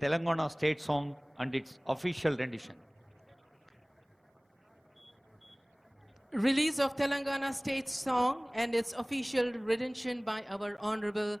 Telangana state song and its official rendition. Release of Telangana state song and its official rendition by our Honorable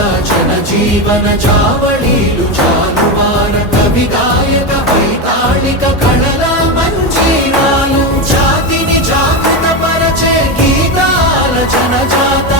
జానపద జనజీవన చావళీలు జానువార కవి గాయక వైతాళిక కళల మంజీరాలు జాతిని జాగ్రత్త పరచే గీతాల జనజాత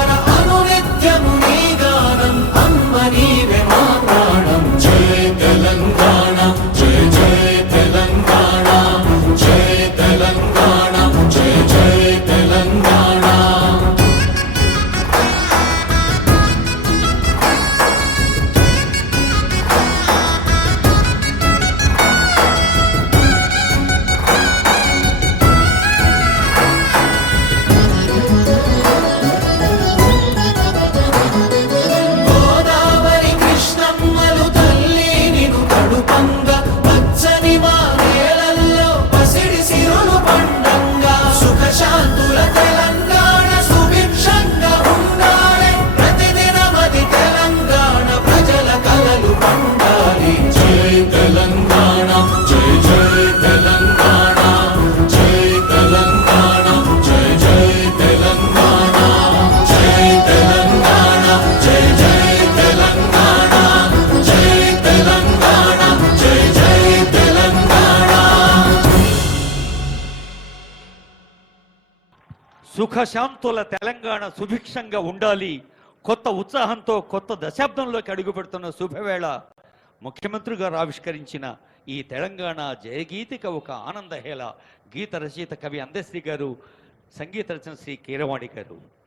సుఖశాంతుల తెలంగాణ సుభిక్షంగా ఉండాలి. కొత్త ఉత్సాహంతో కొత్త దశాబ్దంలోకి అడుగుపెడుతున్న శుభవేళ ముఖ్యమంత్రి గారు ఆవిష్కరించిన ఈ తెలంగాణ జయగీతిక ఒక ఆనందహేళ. గీత రచయిత కవి అందశ్రీ గారు సంగీత రచన శ్రీ కీరవాణి గారు.